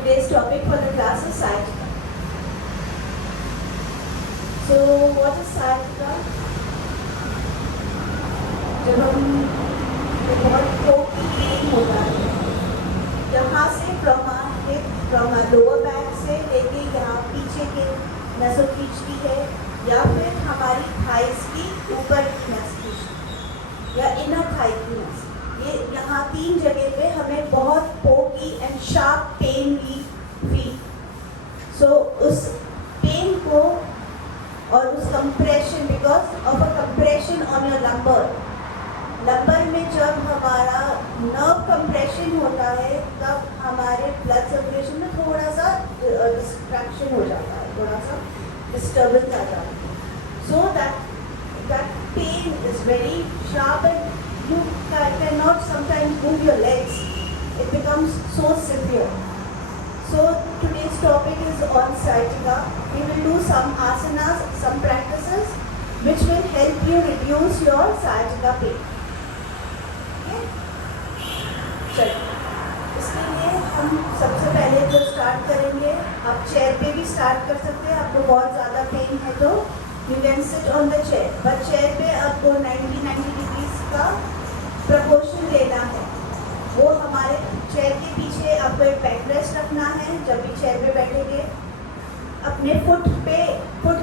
Today's topic for the class is sciatica. So what is sciatica? जब हम बहुत pen होता है, यहाँ से फ्रॉम लोअर बैक से लेके यहाँ पीछे के नसों खींचती है, या फिर हमारी थाइस की ऊपर की नस खींचती या इनर थाई की नस। ये यहाँ 3 जगह पे हमें बहुत पोकी एंड शार्प पेन भी फील। सो उस पेन को और उस compression, because of a compression on your lumbar में जब हमारा नर्व कंप्रेशन होता है तब हमारे ब्लड सर्कुलेशन में थोड़ा सा डिस्ट्रैक्शन हो जाता है, थोड़ा सा डिस्टर्बेंस आ जाता है। So that pain is very sharp and you cannot sometimes move your legs. It becomes so severe. So today's topic is on sciatica. We will do some asanas, some practices which will help you reduce your sciatica pain. Okay? चलिए, इसके लिए हम सबसे पहले जो start करेंगे, आप chair पे भी स्टार्ट कर सकते हैं। आपको बहुत ज़्यादा पेन है तो you can sit on the chair. But chair पे आपको 90 डिग्रीज का प्रपोर्शन लेना है। वो हमारे चेयर के पीछे आपको एक बैकरेस्ट रखना है। जब भी चेयर पे बैठेंगे अपने फुट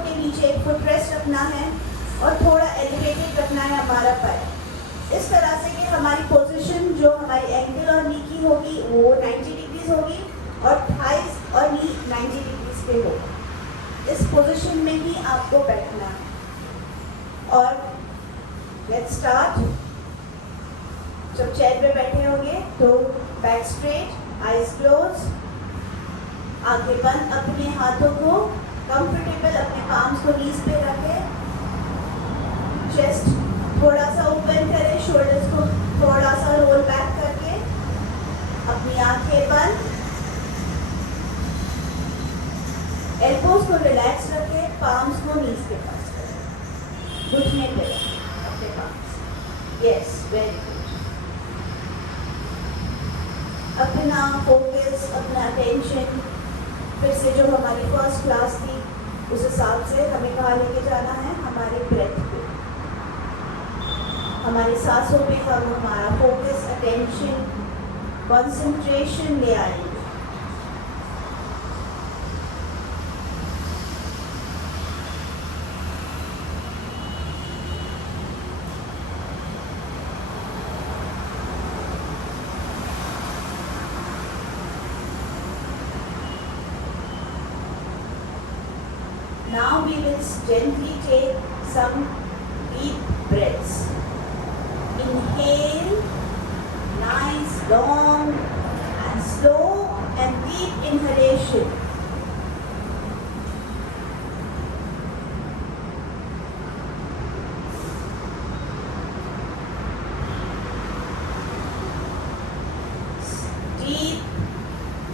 के नीचे एक फुट रेस्ट रखना है और थोड़ा एलिवेटेड रखना है हमारा पैर, इस तरह से कि हमारी पोजीशन जो हमारी एंकल और नी की होगी वो 90 डिग्रीज होगी और थाइस और नी 90 डिग्रीज पे होगा। इस पोजीशन में ही आपको बैठना है। और लेट्स स्टार्ट। जब चेयर पे बैठे होंगे तो बैक स्ट्रेट, आईज क्लोज, आंखें बंद, अपने हाथों को कंफर्टेबल अपने पाम्स को नीज पे रखें, चेस्ट थोड़ा सा ओपन करें, शोल्डर्स को थोड़ा सा रोल बैक करके, अपनी आंखें बंद, एल्बोज को रिलैक्स रखें, पाम्स को नीज के पास करें, घुटने पे अपने पाम्स। Yes, very good. अपना फोकस, अपना अटेंशन फिर से जो हमारी फर्स्ट क्लास थी उस हिसाब से हमें कहाँ लेके जाना है, हमारे ब्रेथ पे, हमारी सांसों पे हम हमारा फोकस, अटेंशन, कंसंट्रेशन ले आएंगे। Now we will gently take some deep breaths. Inhale, nice, long and slow and deep inhalation. Deep,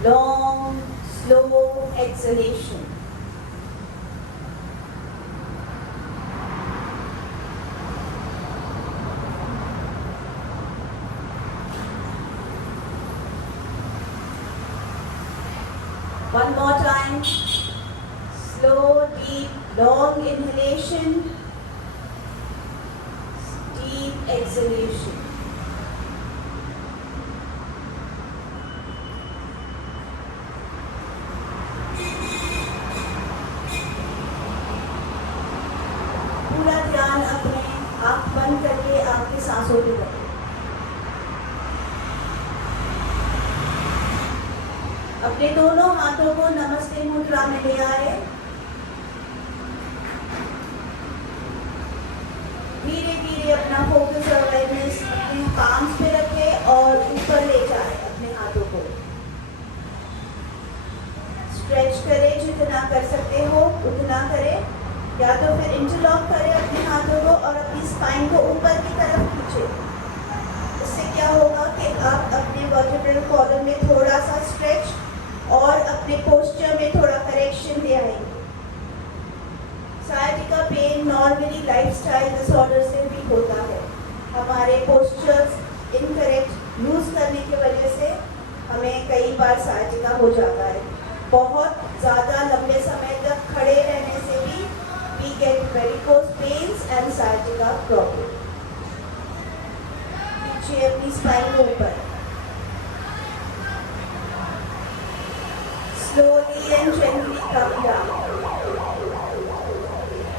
long, slow exhalation. One more time. Slow, deep, long inhalation. Deep exhalation. पूरा ध्यान अपने आँख बंद करके आपकी सांसों पे रखें। अपने दोनों हाथों को नमस्ते मुद्रा में ले आए। धीरे धीरे अपना फोकस और अवेयरनेस अपने पाम्स पे रखें और ऊपर ले जाए अपने हाथों को। स्ट्रेच करें, जितना कर सकते हो उतना करें, या तो फिर इंटरलॉक करें अपने हाथों को और अपनी स्पाइन को ऊपर की तरफ खींचे। इससे क्या होगा कि आप अपने वर्टिब्रल कॉलम में थोड़ा सा स्ट्रेच और अपने पोस्चर में थोड़ा करेक्शन ले आएंगे। Sciatica pain normally lifestyle disorder से भी होता है। हमारे पोस्चर्स इनकरेक्ट यूज करने की वजह से हमें कई बार साइटिका हो जाता है। बहुत ज़्यादा लंबे समय तक खड़े रहने से भी we get varicose veins and sciatica problem. पीछे अपनी स्पाइन को ऊपर, slowly and gently come down.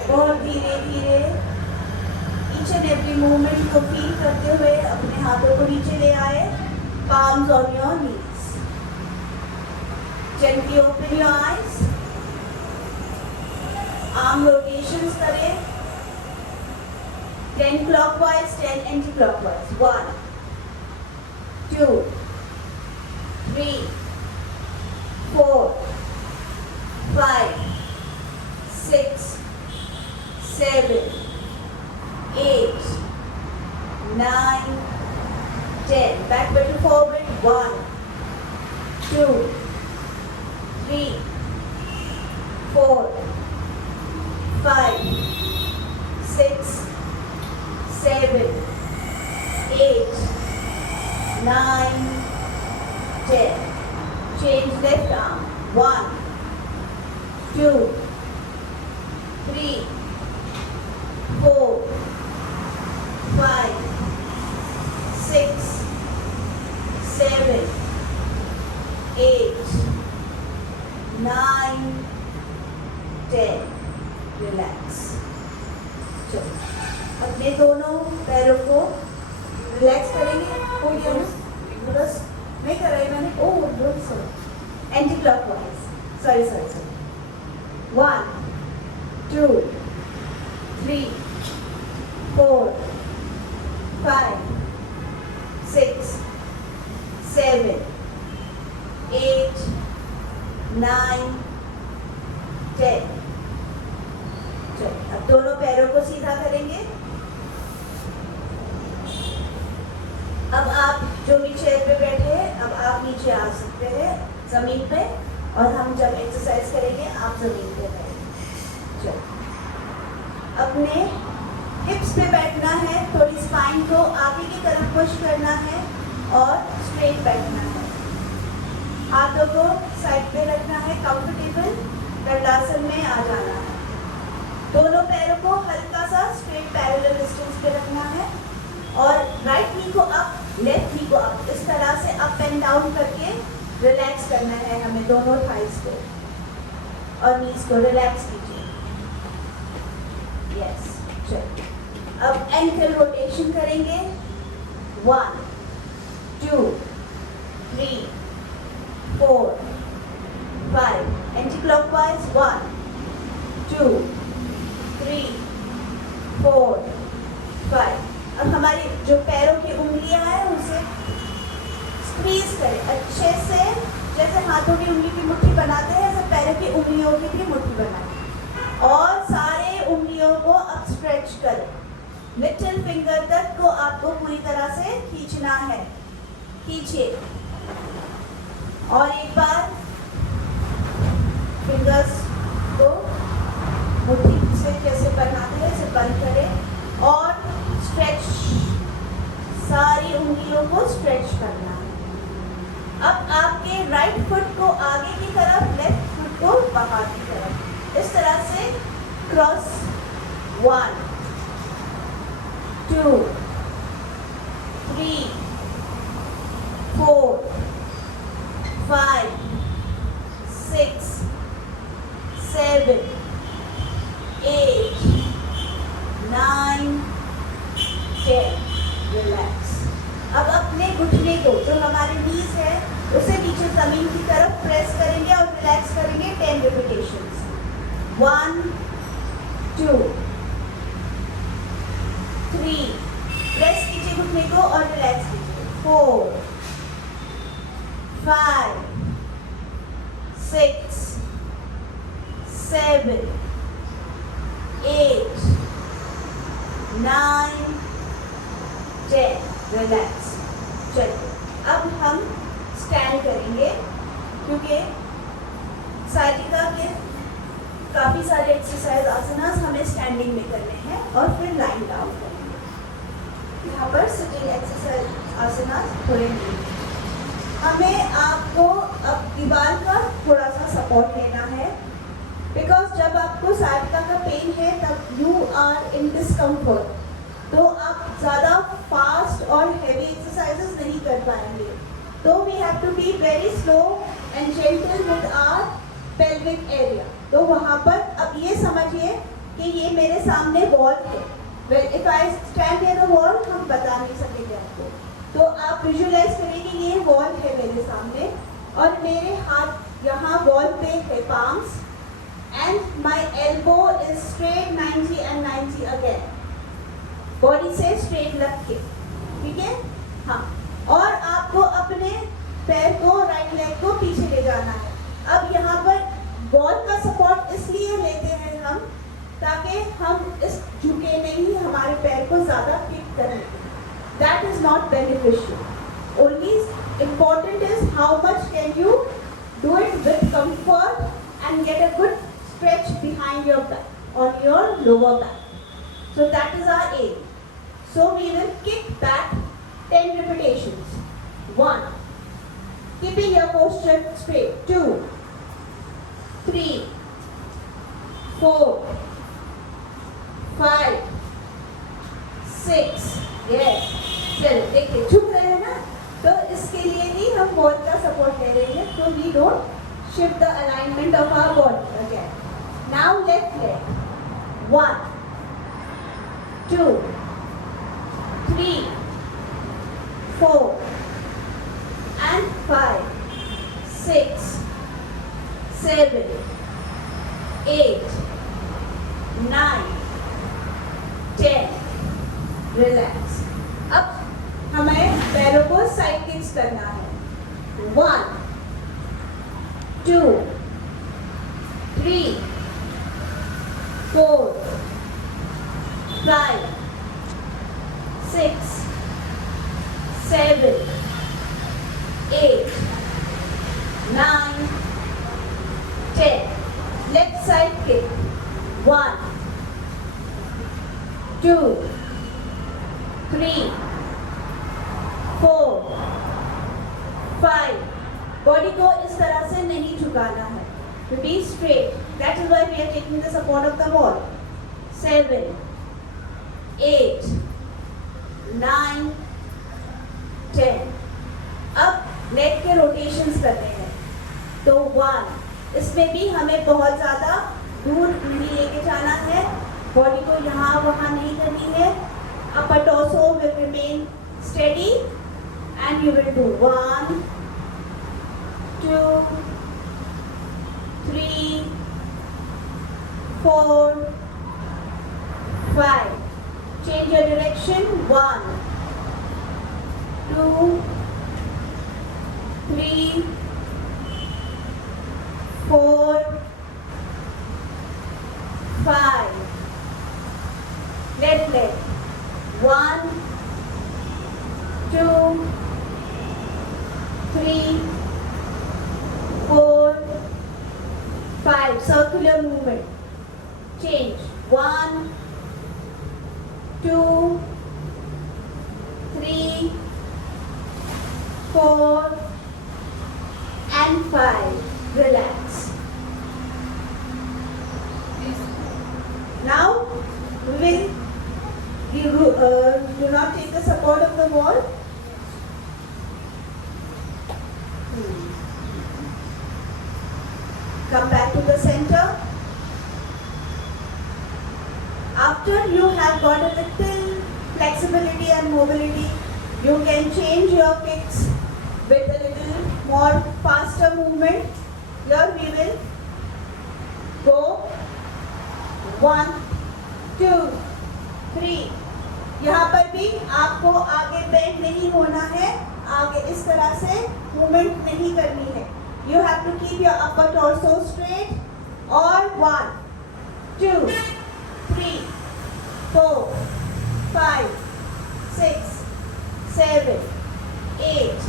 बहुत धीरे धीरे each and every movement को फील करते हुए अपने हाथों को नीचे ले आए, palms on your knees. Gently open your eyes. Arm rotations करें 10 clockwise 10 anti-clockwise 1 2 3 4 5 6 7 8 9 10 backward to forward 1 2 3 4 5 6 7 8 9 10 change left arm 1 2 3 4 5 6 7 8 9 10 relax. चलो अपने दोनों पैरों को रिलैक्स करेंगे। बस नहीं कर रही मैंने, oh sorry, anti clockwise, sorry 1 2 3 4 5 6 7 8 9 10। अब दोनों पैरों को सीधा करेंगे। अब आप जो भी चेयर पे बैठे हैं, अब आप नीचे आ सकते हैं जमीन पे, और हम जब एक्सरसाइज करेंगे आप जमीन पे बैठेंगे। चलो अपने हिप्स पे बैठना है, थोड़ी स्पाइन को आगे की तरफ पुश करना है और स्ट्रेट बैठना है। हाथों को साइड पे रखना है, कंफर्टेबल दंडासन में आ जाना है। दोनों पैरों को हल्का सा स्ट्रेट पैरेलल डिस्टेंस पे रखना है और राइट नी को अप, लेफ्ट नी को अप, इस तरह से अप एंड डाउन करके रिलैक्स करना है हमें दोनों थाइस को और नीज को रिलैक्स कीजिए। यस, चलो अब एंकल रोटेशन करेंगे। 1 2 3 4 5 एंटी क्लॉकवाइज 1 2 3 4 5। अब हमारी जो पैरों की उंगलियां हैं उसे स्क्वीज करें अच्छे से, जैसे हाथों की उंगली की मुट्ठी बनाते हैं ऐसे पैरों की उंगलियों की भी मुट्ठी बनाएं और सारे उंगलियों को अब स्ट्रेच करें। लिटिल फिंगर तक को आपको पूरी तरह से खींचना है, खींचिए। और एक बार फिंगर्स को मुट्ठी से जैसे बनाते हैं इसे बंद करें और स्ट्रेच, सारी उंगलियों को स्ट्रेच करना है। अब आपके राइट फुट को आगे की तरफ, लेफ्ट फुट को बाहर की तरफ, इस तरह से क्रॉस 1 2 3 4 5 6 7 8 9 10। रिलैक्स। अब अपने घुटने को, जो हमारे नीज है, उसे नीचे जमीन की तरफ प्रेस करेंगे और रिलैक्स करेंगे 10 रिपीटेशंस। 1 2 3, प्रेस कीजिए घुटने को और रिलैक्स कीजिए। 4 5 6 7 8 9 10। रिलैक्स। चलिए अब हम स्टैंड करेंगे, क्योंकि साइटिका के काफ़ी सारे एक्सरसाइज आसनास हमें स्टैंडिंग में करने हैं और फिर लाइन डाउन करेंगे। यहाँ पर सिटिंग एक्सरसाइज आसनास थोड़े नहीं, हमें आप आपको अब दीवार का थोड़ा सा सपोर्ट लेना है, बिकॉज जब आपको साइटिका का पेन है तब यू आर इन डिस्कम्फर्ट, तो आप ज़्यादा फास्ट और हैवी एक्सरसाइजेस नहीं कर पाएंगे. तो we have to be very slow and gentle with our pelvic area. तो वहाँ पर अब ये समझिए कि ये मेरे सामने वॉल है. If I stand near the wall हम बता नहीं सकेंगे आपको, तो आप विजुअलाइज करेंगे ये वॉल है मेरे सामने और मेरे हाथ यहाँ वॉल पे है, palms, and my elbow is straight 90 and 90 again. Body से स्ट्रेट रख के, ठीक है. हाँ, और आपको अपने पैर को, राइट लेग को पीछे ले जाना है. अब यहाँ पर वॉल का सपोर्ट इसलिए लेते हैं हम ताकि हम इस झुके नहीं, हमारे पैर को ज़्यादा किक करें. That is not beneficial. Only important is how much can you do it with comfort and get a good stretch behind your back, on your lower back. So that is our aim. So we will kick back 10 repetitions. 1. Keeping your posture straight. 2. 3. 4. 5. 6. Yes. चलो देखिए, झुक रहे हैं ना, तो इसके लिए ही हम वॉल का सपोर्ट ले रहे हैं, तो we don't shift the alignment of our body again. Now left leg. 1, 2, 3, 4, and 5, 6, 7, 8, 9, 10. Relax. अब हमें पैरों को साइड किक्स करना है. 1, 2, 3, 4, 5, 6, 7, 8, 9, 10. Left side kick. 1, 2, 3, 4, 5. बॉडी को इस तरह से नहीं झुकाना है. To be straight. That is why we are taking the support of the wall. 7, 8, 9, 10. अब लेग के रोटेशंस करते हैं. तो 1, इसमें भी हमें बहुत ज़्यादा दूर नहीं लेके जाना है. बॉडी को यहाँ वहाँ नहीं करनी है. Upper torso will remain steady and you will do 1, 2, 3, 4, 5. Change your direction. 1, 2, 3, 4, 5. Left leg. 1, 2, 3, 4, 5. Circular movement. Change. 1, 2, 3, 4, and 5. Relax. Now we will. You do not take the support of the wall. Come back to the center. After you have got a little flexibility and mobility, you can change your kicks with a little more faster movement. Here we will go 1, 2, 3. यहाँ पर भी आपको आगे bend नहीं होना है, आगे इस तरह से मूवमेंट नहीं करनी है. You have to keep your upper torso straight. Or 1, 2, 3, 4, 5, 6, 7, 8,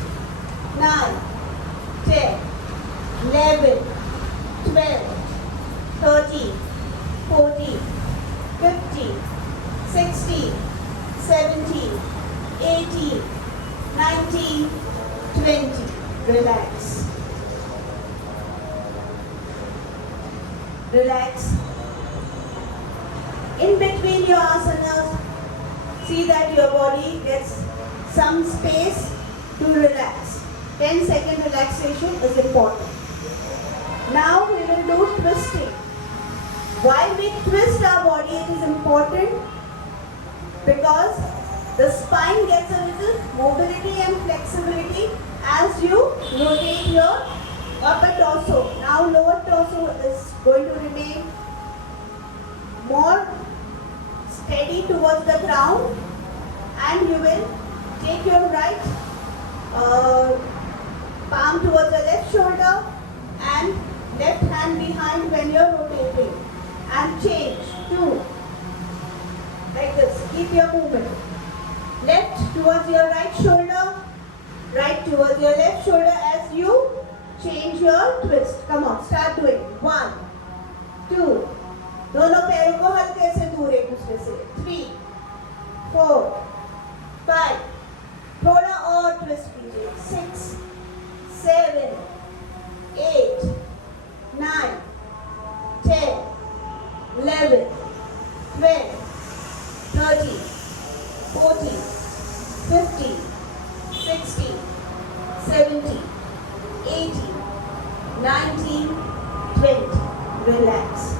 9, 10, 11, 12, 13, 14, 15, 16, 17, 18, 19, 20. Relax. relax. In between your asanas, see that your body gets some space to relax. 10-second relaxation is important. Now we will do twisting. While we twist our body, it is important because the spine gets a little mobility and flexibility as you rotate your upper torso. Now lower torso is going to remain more steady towards the ground, and you will take your right palm towards the left shoulder and left hand behind when you are rotating, and change to like this. Keep your movement. Left towards your right shoulder, right towards your left shoulder as you change your twist. Come on, start doing. 1, 2, दोनों पैरों को हल्के से दूर एक दूसरे से. 3, 4, 5, थोड़ा और ट्विस्ट कीजिए. 6, 7, 8, 9, 10, 11, 12, 13, 14, 15, 16, 17, 18, 19, 20. Relax.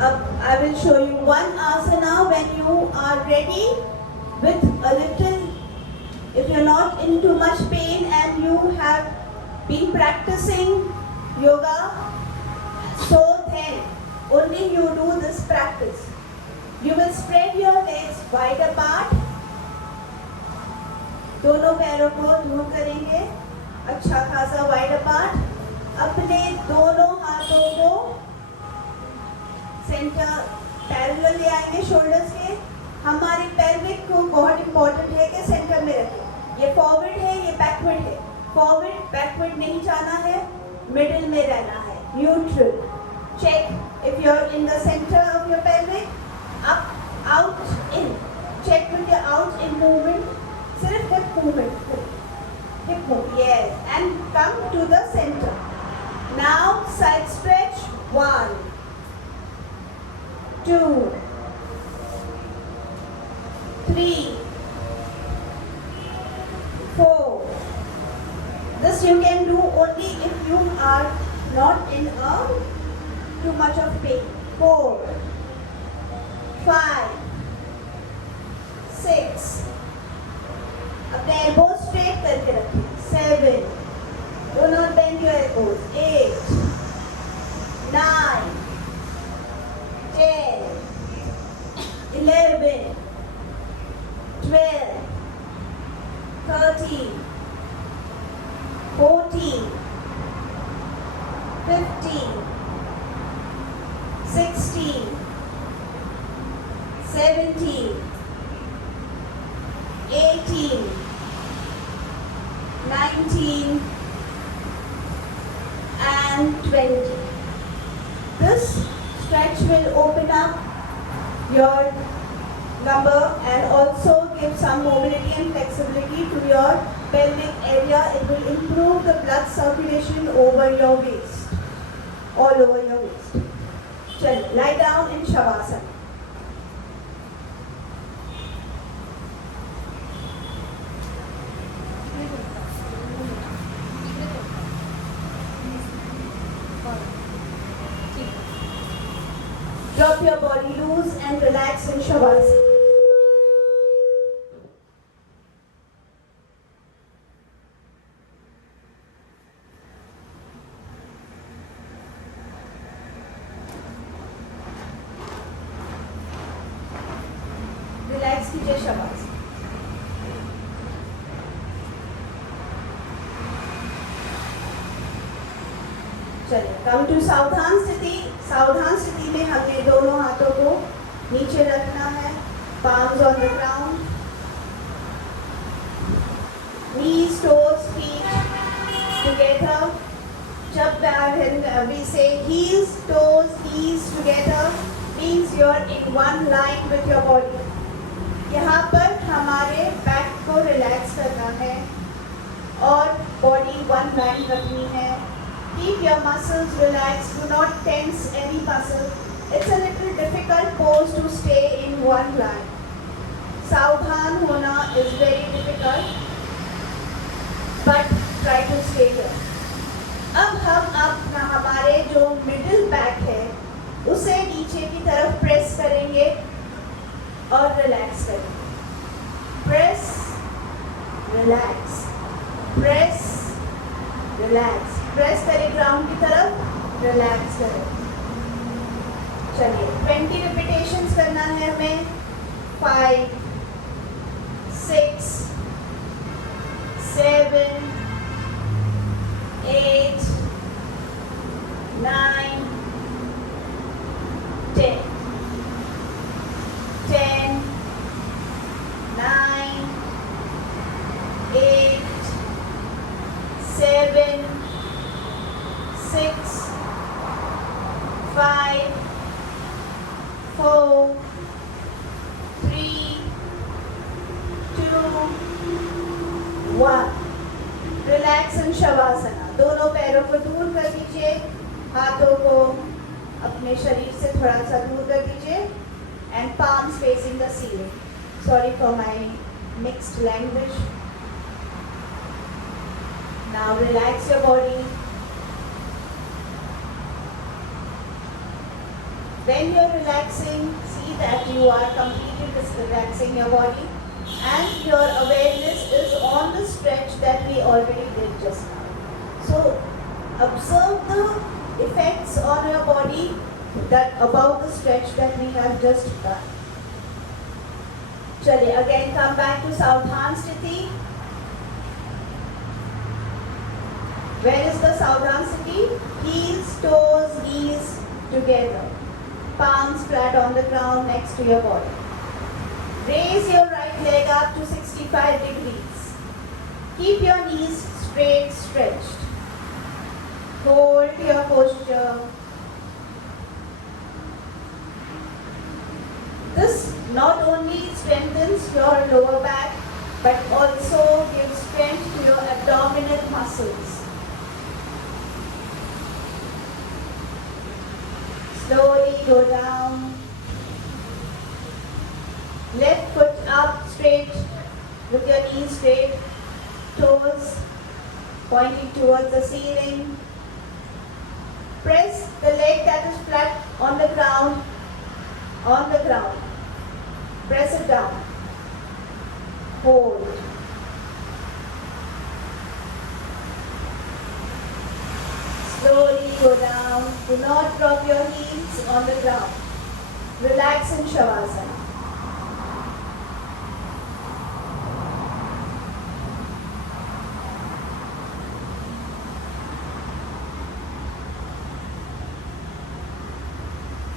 I will show you one asana when you are ready with a little, if you're not in too much pain and you have been practicing yoga, so then only you do this practice. You will spread your legs wide apart. दोनों पैरों को दूर करेंगे, अच्छा खासा wide apart. अपने दोनों हाथों को सेंटर पैरेलल ले आएंगे शोल्डर्स के. हमारे पेल्विक को बहुत इंपॉर्टेंट है कि सेंटर में रखें. ये फॉरवर्ड है, ये बैकवर्ड है. फॉरवर्ड बैकवर्ड नहीं जाना है, मिडिल में रहना है, neutral. Check if you are in the centre of your pelvic. Up, out, in. Check with your out in movement. सिर्फ hip movement, hip move, yes, and come to the center. Now side stretch. 1, 2, 3, 4. This you can do only if you are not in too much of pain. 4, 5, 6. अपने elbows straight करके रखें. 7. Do not bend your elbows. 8, 9, 10, 11, 12, 13, 14, 15, 16, 17, 18, 19, and 20. This stretch will open up your lumbar and also give some mobility and flexibility to your pelvic area. It will improve the blood circulation over your waist, all over your waist. Chalo, lie down in Shavasana. Drop your body loose and relax in Shavasana. Relax कीजिए Shavasana. चलिए, come to सावधान स्थिति. सावधान स्थिति में हमें दोनों हाथों को नीचे रखना है. Palms on the ground. Knees, toes, feet together. जब we say heels, toes, knees together, means you're in one line with your body. यहाँ पर हमारे बैक को रिलैक्स करना है और बॉडी वन लाइन रखनी है. Keep your muscles relaxed. Do not tense any muscle. It's a little difficult pose to stay in one line. सावधान होना is very difficult, but try to stay here. अब हम अपना हमारे जो मिडिल बैक है उसे नीचे की तरफ प्रेस करेंगे और रिलैक्स करेंगे. Press, relax, press, relax. Press करें ग्राउंड की तरफ, रिलैक्स करें. चलिए 20 रिपीटेशंस करना है हमें. 5, 6, 7, 8, 9, 10. 10, 9, 8, 7, 6, 5, 4, 3, 2, 1. Relax in शवासना. दोनों पैरों को दूर कर दीजिए, हाथों को अपने शरीर से थोड़ा सा दूर कर दीजिए and palms facing the ceiling. Sorry for my mixed language. Now relax your body. When you're relaxing, see that you are completely relaxing your body and your awareness is on the stretch that we already did just now. So observe the effects on your body that about the stretch that we have just done. चलिए again come back to सावधान स्थिति. Where is the सावधान स्थिति? Heels, toes, knees together. Palms flat on the ground next to your body. Raise your right leg up to 65 degrees. Keep your knees straight stretched. Hold your posture. This not only strengthens your lower back but also gives strength to your abdominal muscles. Slowly go down. Left foot up straight with your knees straight, toes pointing towards the ceiling. Press the leg that is flat on the ground. On the ground. Press it down. Hold. Slowly go down. Do not drop your heels on the ground. Relax in Shavasana.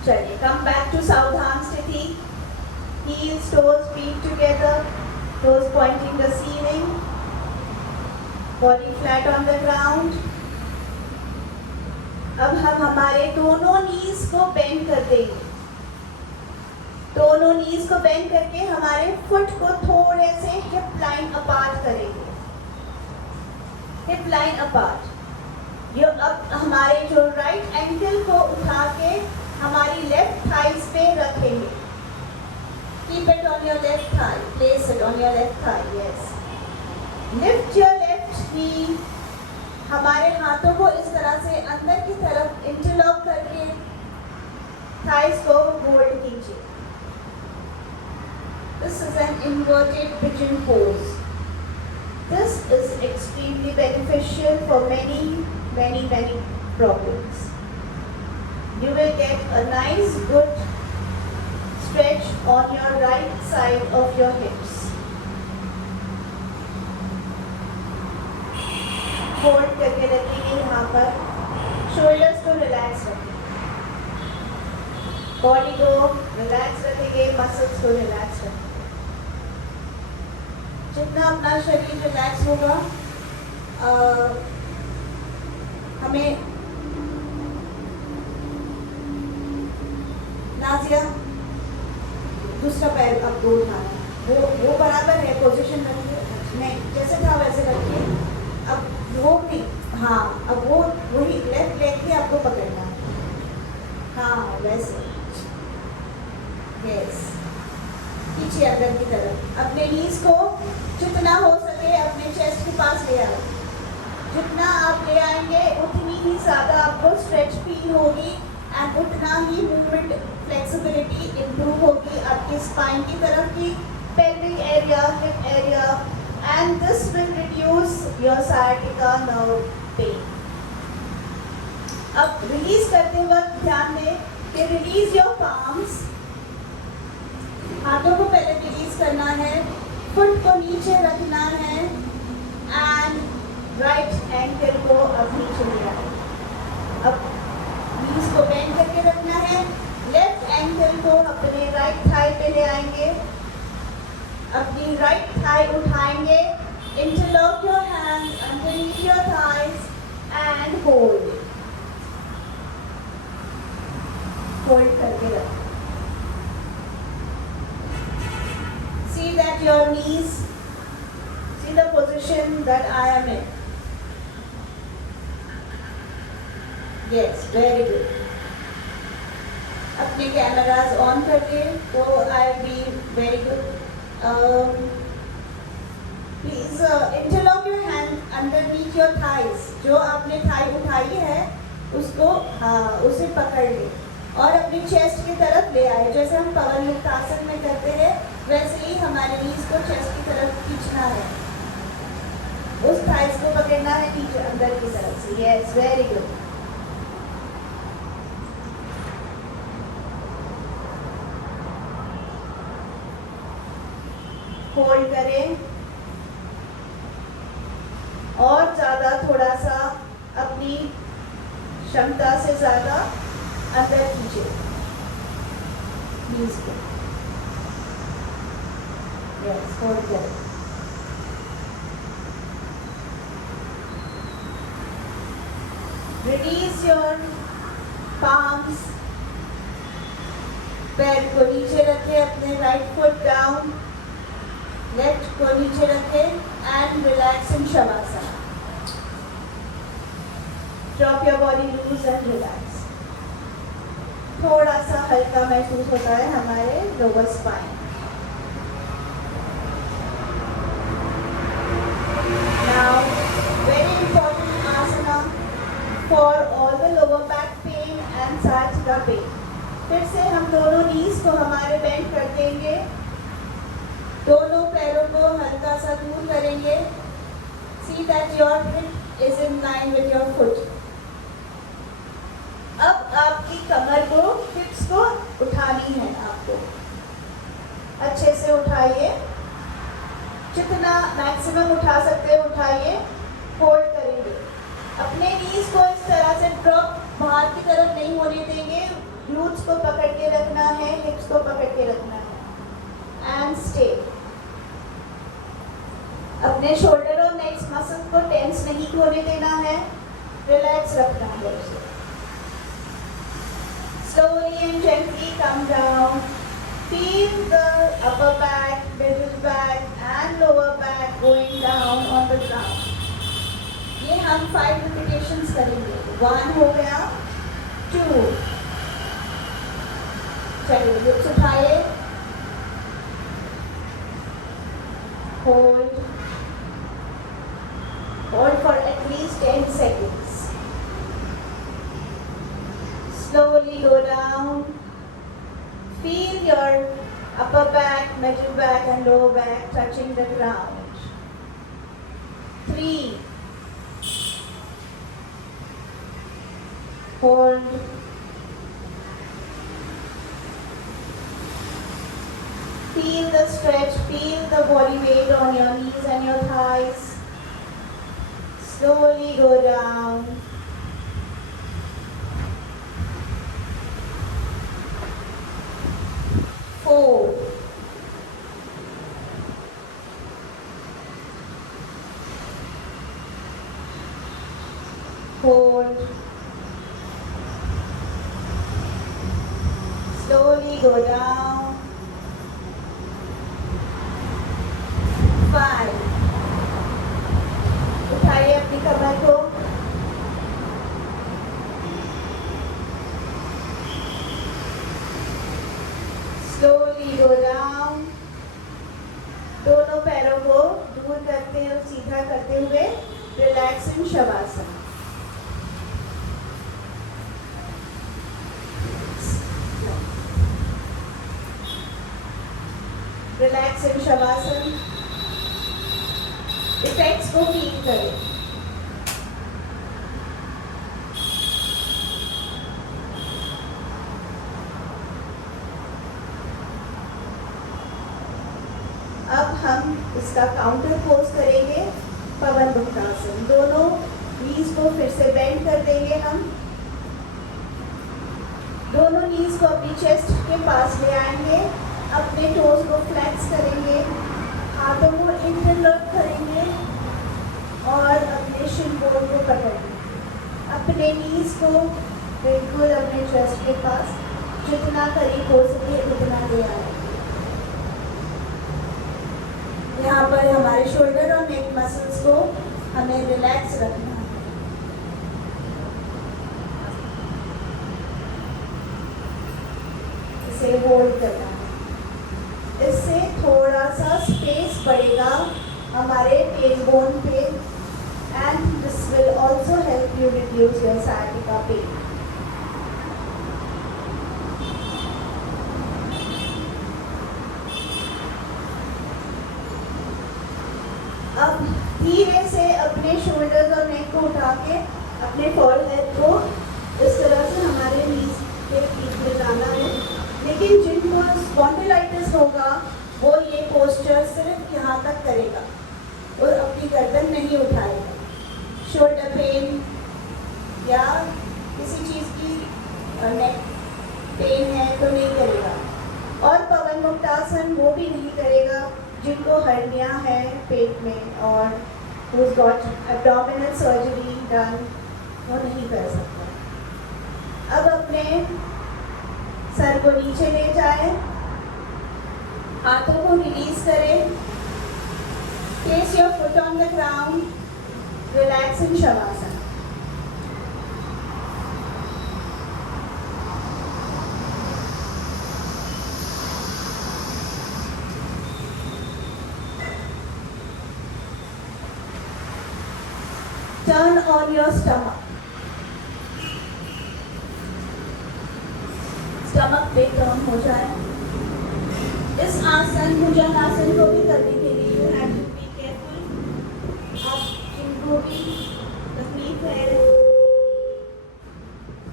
चलिए come back to सावधान स्थिति. Heels, toes, feet together, toes pointing the ceiling, body flat on the ground. अब हम हमारे दोनों नीज को bend कर देंगे. दोनों नीज को बेंड करके हमारे फुट को थोड़े से हिप लाइन अपार्ट करेंगे. Hip line apart. ये अब हमारे जो राइट एंकल को उठा के हमारी लेफ्ट थाइस पे रखेंगे. Keep it on your left thigh. Place it on your left thigh. Yes. Lift your left knee. हमारे हाथों को इस तरह से अंदर की तरफ इंटरलॉक करके थाइस को होल्ड कीजिए. This is an inverted pigeon pose. This is extremely beneficial for many problems. You will get a nice good stretch on your right side of your hips. Hold करके रखेंगे यहाँ पर. Shoulders को relax रखेंगे. Body को relax रखेंगे. Muscles को relax रखेंगे. जितना अपना शरीर रिलैक्स होगा हमें नाजिया दूसरा पैर अब दो उठाना. वो बराबर है. पोजीशन रखिए. नहीं जैसे था वैसे रखिए. अब रोक नहीं. हाँ, अब वो वही लेफ्ट लेग ही आपको पकड़ना है। हाँ वैसे, यस, पीछे अंदर की तरफ। अपने नीज को जितना हो सके अपने चेस्ट के पास ले आओ। जितना आप ले आएंगे उतनी ही ज़्यादा आपको स्ट्रेच फील होगी एंड उतना ही मूवमेंट फ्लेक्सिबिलिटी इम्प्रूव होगी आपके स्पाइन की तरफ की, pelvic area, hip area, and this will reduce your sciatica nerve pain. अब रिलीज करते वक्त ध्यान दें कि रिलीज योर पाम्स, हाथों को पहले रिलीज करना है, फुट को नीचे रखना है एंड राइट एंकल को अब नीचे ले आए। अब नीज को बेंड करके रखना है, लेफ्ट एंकल को अपने राइट थाई पे ले आएंगे, अपनी राइट थाई उठाएंगे, interlock your hands underneath your thighs and hold करके रखें। See that your knees, see the position that I am in. Yes, very good. अपने कैमरास ऑन कर दें तो I be very good. Please interlock your hand underneath your thighs. जो आपने Thai उठाई है उसको, हाँ, उसे पकड़ ले और अपनी चेस्ट की तरफ ले आए। जैसे हम पवन मुक्त आसन में करते हैं वैसे ही हमारे नीज को चेस्ट की तरफ खींचना है, उस थाइज को पकड़ना है नीचे अंदर की तरफ से। Yes, very good. होल्ड करें और ज़्यादा, थोड़ा सा अपनी क्षमता से ज़्यादा अंदर खींचे नीज को। यस, होल्ड करें। रिलीज योर पाम्स, पैर को नीचे रखें, अपने राइट फुट डाउन, लेफ्ट को नीचे रखें and relax in shavasana. Drop your body loose and relax. थोड़ा सा हल्का महसूस होता है हमारे lower spine. Now, very important asana for all the lower back pain and sciatica pain. फिर से हम दोनों नीज को हमारे बेंड कर देंगे, दोनों पैरों को हल्का सा दूर करेंगे। See that your hip is in line with your foot. अब आपकी कमर को, हिप्स को उठानी है आपको। अच्छे से उठाइए, जितना मैक्सिमम उठा सकते हो उठाइए। होल्ड करेंगे, अपने नीज को इस तरह से ड्रॉप बाहर की तरफ नहीं होने देंगे। ग्लूट्स को पकड़ के रखना है, हिप्स को पकड़ के रखना है एंड स्टे। अपने शोल्डर और नेक्स मसल को टेंस नहीं होने देना है, रिलैक्स रखना है उसे। Slowly and gently come down. Feel the upper back, middle back and lower back going down on the ground. ये हम 5 repetitions करेंगे। 1 हो गया, 2, चलिए हिप्स उठाइए, hold for at least 10 seconds. Slowly go down. Feel your upper back, middle back and lower back touching the ground. 3, hold, feel the stretch, feel the body weight on your knees and your thighs. Slowly go down. 4, hold, slowly go down. 5, उठाइए अपनी कमर को, करते हुए relax in shavasana. Relax in shavasana. Effects को feel करें। अब हम इसका काउंटर पोज करेंगे, पवन मुक्तासन। दोनों नीज को फिर से बेंड कर देंगे हम। दोनों नीज को अपनी चेस्ट के पास ले आएंगे, अपने टोज को फ्लेक्स करेंगे, हाथों को इंटरलॉक करेंगे और अपने शिन बोन को पकड़ेंगे। अपने नीज को बिल्कुल अपने चेस्ट के पास जितना करीब हो सके उतना ले आएंगे। यहाँ पर हमारे शोल्डर और नेक मसल्स को हमें रिलैक्स रखना है। इसे होल्ड करना है। इससे थोड़ा सा स्पेस बढ़ेगा हमारे टेल बोन पे and this will also help you reduce your sciatica pain. अब धीरे से अपने शोल्डर्स और नेक को उठा के अपने फॉरहेड को इस तरह से हमारे नीज के बीच में लाना है। लेकिन जिनको स्पॉन्डिलाइटिस होगा वो ये पोस्चर सिर्फ यहाँ तक करेगा और अपनी गर्दन नहीं उठाएगा। शोल्डर पेन या किसी चीज़ की नेक पेन है तो नहीं करेगा। और पवन मुक्तासन वो भी नहीं करेगा जिनको हर्निया है पेट में और who's got abdominal surgery done, वो नहीं कर सकता। अब अपने सर को नीचे ले जाए, हाथों को रिलीज करें, place your foot on the ground, relax in Shavasana। Turn on your stomach. Stomach पे टर्न हो जाए। इस आसन भुजंगासन को भी करने के लिए you have to be careful। आप जिनको भी तकलीफ है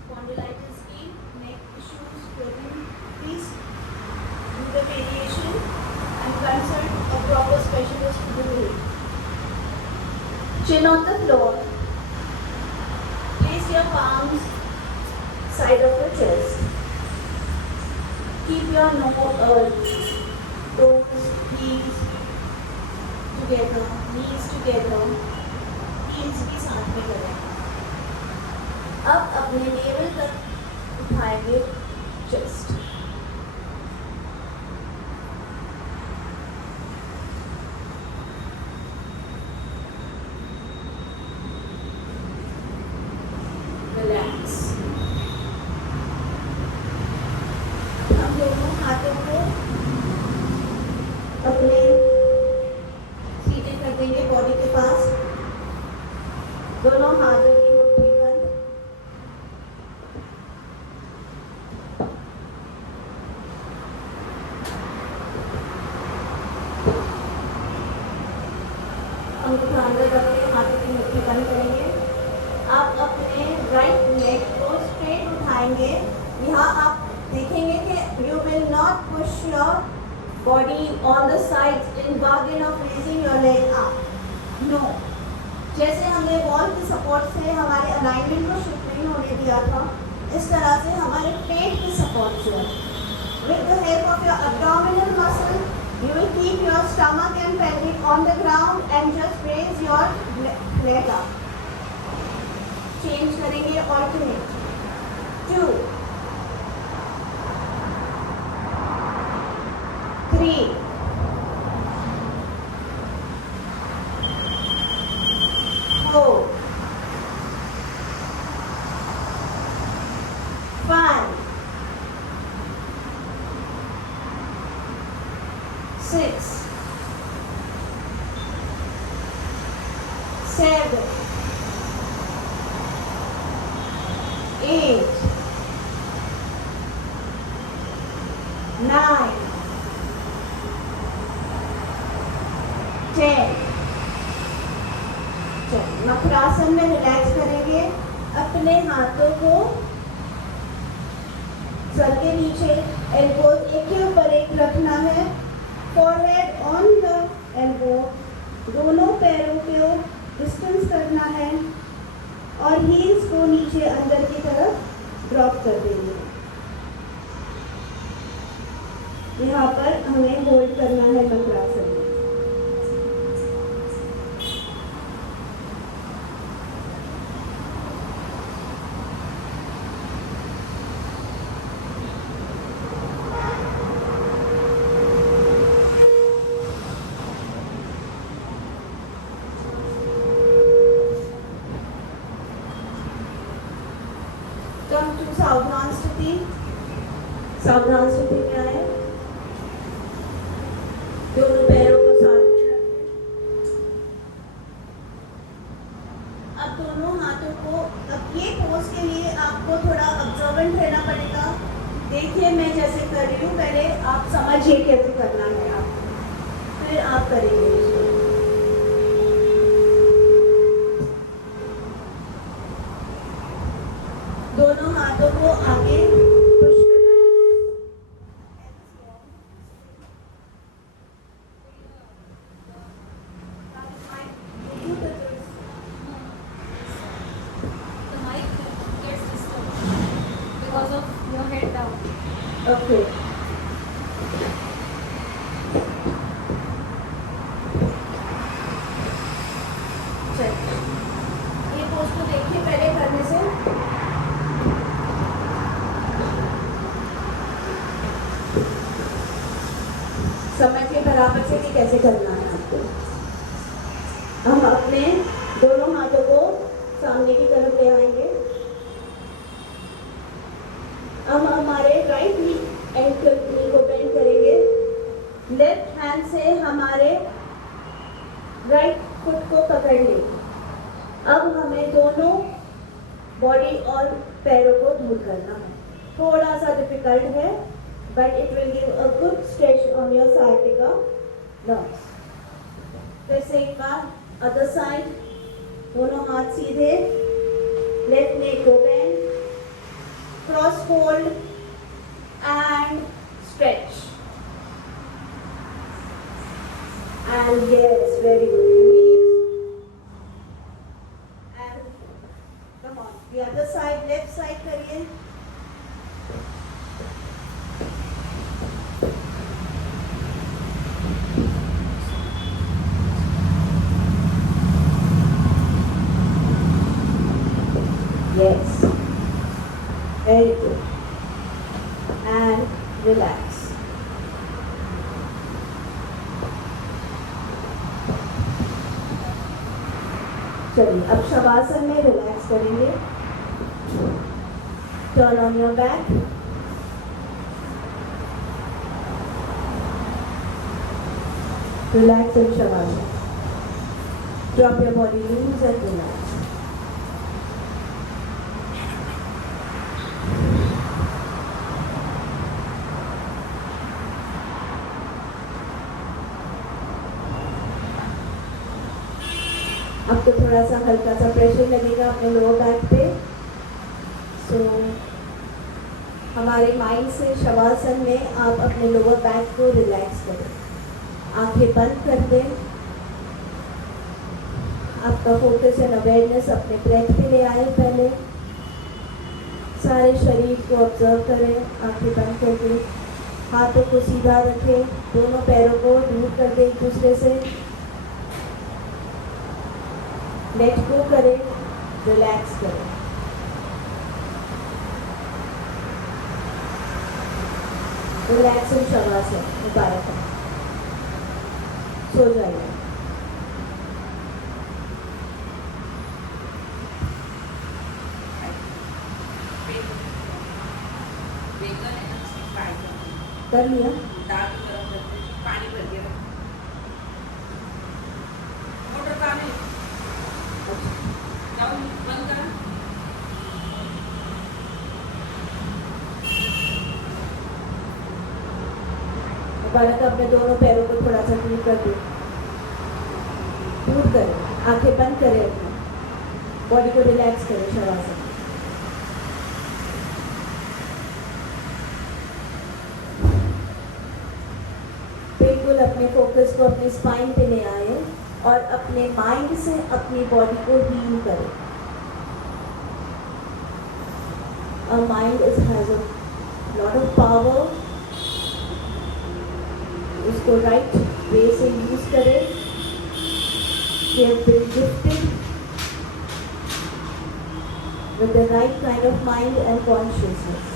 स्पॉन्डिलाइटिस की, नेक issues, please do the variation and consult a proper specialist to do it। Chin on the floor. Place your palms side of your chest. Keep your toes, heels together, knees together, heels भी साथ में करें। अब अपने naval तक उठाएंगे chest. हाथों को अपने सीधे कर देंगे बॉडी के पास। दोनों हाथों की मुट्ठी बंद। अंगूठा अंदर रख के हाथों की मुट्ठी बंद करेंगे। आप अपने राइट लेग को स्ट्रेट उठाएंगे। यहाँ आप देखेंगे कि you will not push your body on the sides in bargain of raising your leg up. No. जैसे हमने वॉल की सपोर्ट से हमारे अलाइनमेंट को शिफ्ट नहीं होने दिया था, इस तरह से हमारे पेट की सपोर्ट से with the help of your abdominal muscle you will keep your stomach and pelvic on the ground and just raise your leg up। Change करेंगे alternate। 2 3 4 5 6 7, 8, 9, 10. मकरासन में रिलैक्स करेंगे। अपने हाथों को सर के नीचे, एल्बोज एक के ऊपर एक रखना है, फॉरहेड ऑन द एल्बो, दोनों पैरों को डिस्टेंस करना है और हील्स को नीचे अंदर की तरफ ड्रॉप कर देंगे। यहाँ पर हमें होल्ड करना है मकरासन में। Come to सावधान स्थिति। सावधान स्थिति में आए, दोनों पैरों को साथ में रखें। अब दोनों हाथों को, अब ये पोज के लिए आपको थोड़ा ऑब्जर्वेंट रहना पड़ेगा। देखिए मैं जैसे कर रही हूँ, पहले आप समझिए कैसे करना है आपको, फिर आप करेंगे इसको। दोनों हाथों को आगे पुश करना। The mic gets disturbed because of your head down. Okay, चलिए ये पोज को देखिए पहले करने से। समझ के बराबर से कि कैसे करना है आपको। हम अपने दोनों हाथों को सामने की तरफ ले आएंगे। हम हमारे राइट नी एंकल नी को बेंड करेंगे। लेफ्ट हैंड से हमारे राइट फुट को पकड़ लेंगे। अब हमें दोनों बॉडी और पैरों को दूर करना है। थोड़ा सा डिफिकल्ट है, but it will give a good stretch on your sciatica nerves. फिर से एक बार, other side, दोनों हाथ सीधे, left knee को bend, cross fold and stretch. And yes, very good. Release. And come on, the other side, left side करिए. Yes. Very good. And relax. चलिए अब शवासन में रिलैक्स करेंगे। Turn on your back. Relax in Shavasana. Drop your body loose and relax. आपको थोड़ा सा हल्का सा प्रेशर लगेगा अपने लोअर बैक पे। सो हमारे माइंड से शवासन में आप अपने लोअर बैक को रिलैक्स करें। आंखें बंद कर दें। आपका फोकस एंड अवेयरनेस अपने ब्रेथ पे ले आए। पहले सारे शरीर को ऑब्जर्व करें। आंखें बंद करके हाथों को सीधा रखें। दोनों पैरों को दूर कर दें एक दूसरे से। लेट गो करें, रिलैक्स करें। रिलैक्स इन शवासन मुबारक। सो जाइए। कर लिया। दाल गरम करके पानी भर के मोटर का नहीं डाउन बंद करा. बालक अपने दोनों पैरों को थोड़ा सा दूर कर दे, दूर करें, आंखें बंद करें, अपने बॉडी को रिलैक्स करें शवासन. बिल्कुल अपने फोकस को अपने स्पाइन पे ले आए और अपने माइंड से अपनी बॉडी को हील करें. Our mind has a lot of power. उसको राइट वे से यूज करें. We have been gifted with the right kind of mind and consciousness.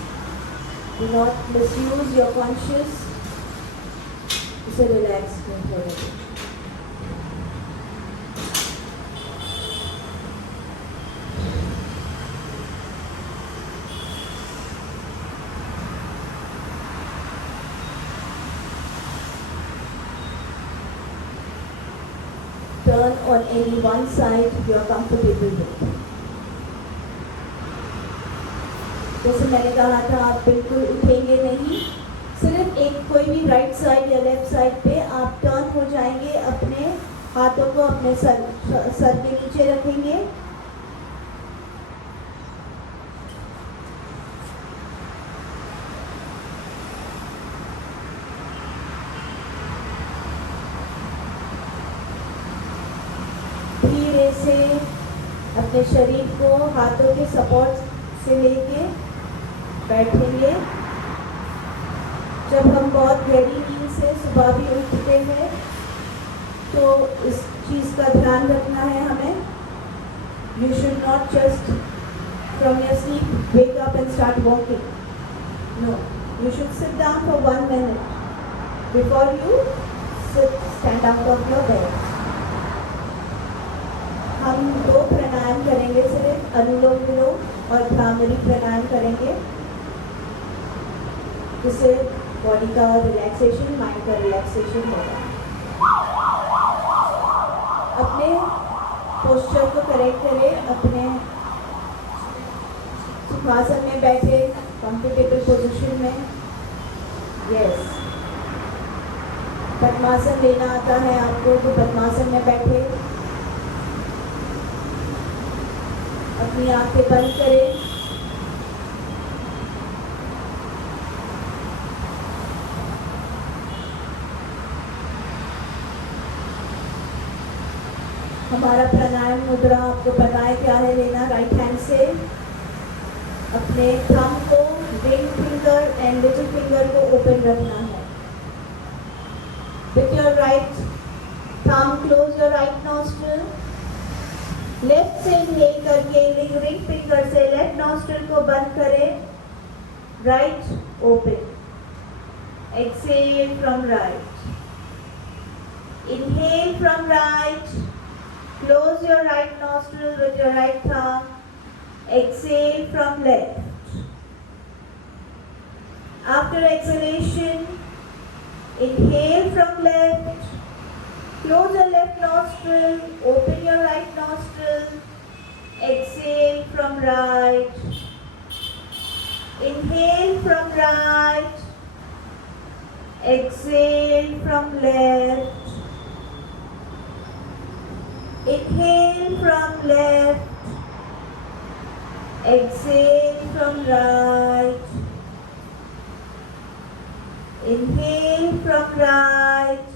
Do not misuse your conscious. इसे रिलैक्स करें थोड़ा सा. Turn on any one side you are comfortable with. जैसे मैंने कहा था, आप बिल्कुल उठेंगे नहीं, सिर्फ एक कोई भी राइट साइड या लेफ्ट साइड पे आप टर्न हो जाएंगे. अपने हाथों को अपने सर के नीचे रखेंगे. धीरे से अपने शरीर को हाथों के सपोर्ट से लेके बैठेंगे. जब हम बहुत गहरी नींद से सुबह भी उठते हैं तो इस चीज़ का ध्यान रखना है हमें. You should not just from your sleep wake up and start walking. No, you should sit down for 1 minute before you stand out of your bed. हम 2 प्राणायाम करेंगे, सिर्फ अनुलोम विलोम और भ्रामरी प्राणायाम करेंगे, जिससे बॉडी का रिलैक्सेशन, माइंड का रिलैक्सेशन होगा. अपने पोस्चर को करेक्ट करें. अपने सुखासन में बैठे, कंफर्टेबल पोजीशन में. यस, पद्मासन लेना आता है आपको तो पद्मासन में बैठे. अपनी आंखें बंद करें. हमारा प्राणायाम मुद्रा आपको पता है क्या है लेना. राइट हैंड से अपने थंब को, ring finger and little finger को ओपन रखना है. With your right thumb close your right nostril. Left से इनहेल करके रिंग फिंगर से लेफ्ट नॉस्ट्रिल को बंद करें. Right open. Exhale from right. Inhale from right. Close your right nostril with your right thumb. Exhale from left. After exhalation, inhale from left. Close your left nostril. Open your right nostril. Exhale from right. Inhale from right. Exhale from left. Inhale from left. Exhale from right. Inhale from right.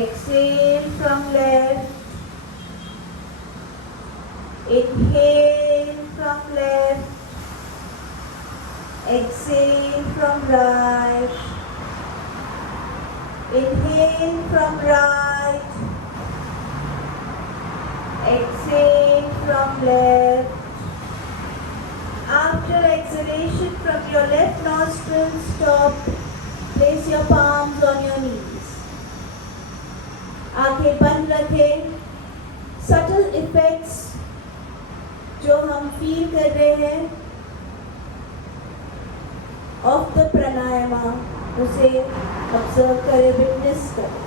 Exhale from left. Inhale from left. Exhale from right. Inhale from right. Exhale from left. After exhalation from your left nostril, stop. Place your palms on your knees. आंखें बंद रखें. Subtle effects जो हम feel कर रहे हैं of the pranayama, उसे observe करें, विटनेस करें.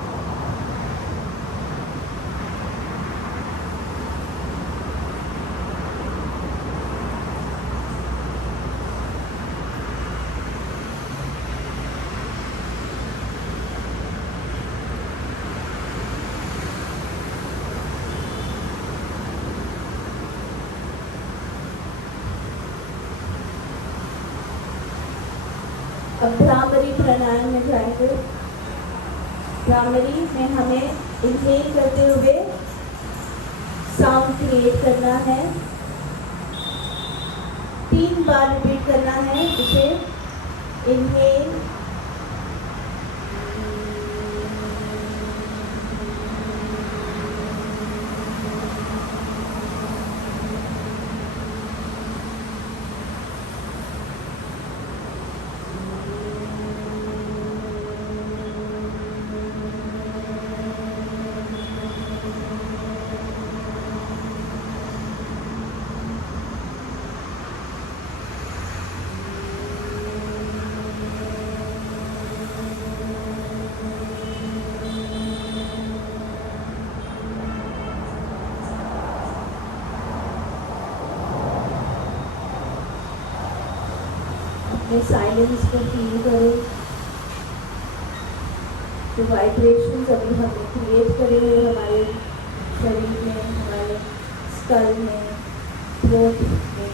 अब भ्रामरी प्राणायाम में जाएंगे। भ्रामरी में हमें इनहेल करते हुए साउंड क्रिएट करना है, 3 बार रिपीट करना है इसे। इनहेल, अपने साइलेंस को फील करो। जो वाइब्रेशंस अभी हमने क्रिएट करे हुए हमारे शरीर में, हमारे स्कल में, थ्रोट में,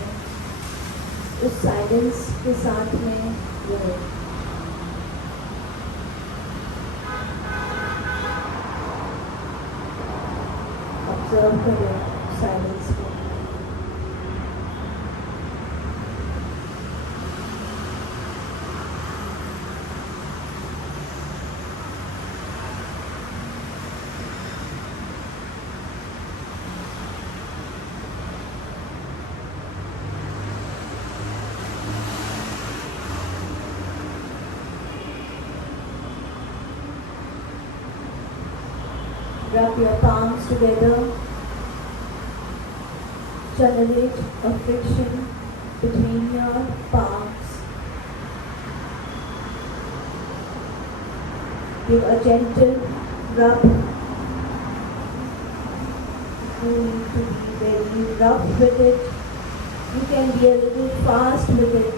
उस साइलेंस के साथ में रहो। ऑब्जर्व करो साइलेंस को। Rub your palms together. Generate a friction between your palms. Give a gentle rub. You need to be very rough with it. You can be a little fast with it,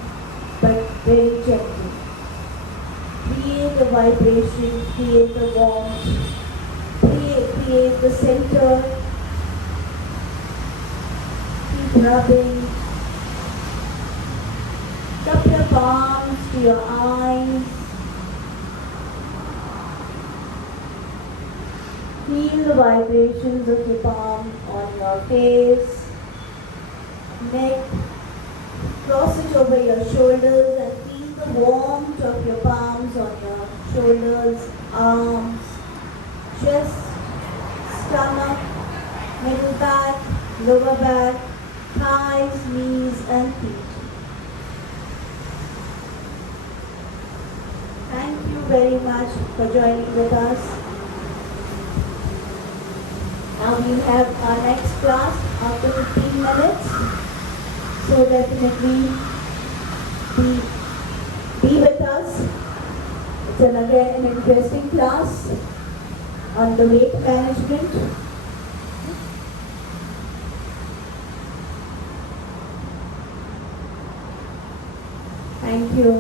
but very gentle. Create a vibration, create a warmth. Create the center. Keep rubbing. Cup your palms to your eyes. Feel the vibrations of your palm on your face, neck. Cross it over your shoulders and feel the warmth of your palms on your shoulders, arms, chest, stomach, middle back, lower back, thighs, knees and feet. Thank you very much for joining with us. Now we have our next class after 15 minutes. So definitely be with us. It's again an interesting class on the weight management. Thank you.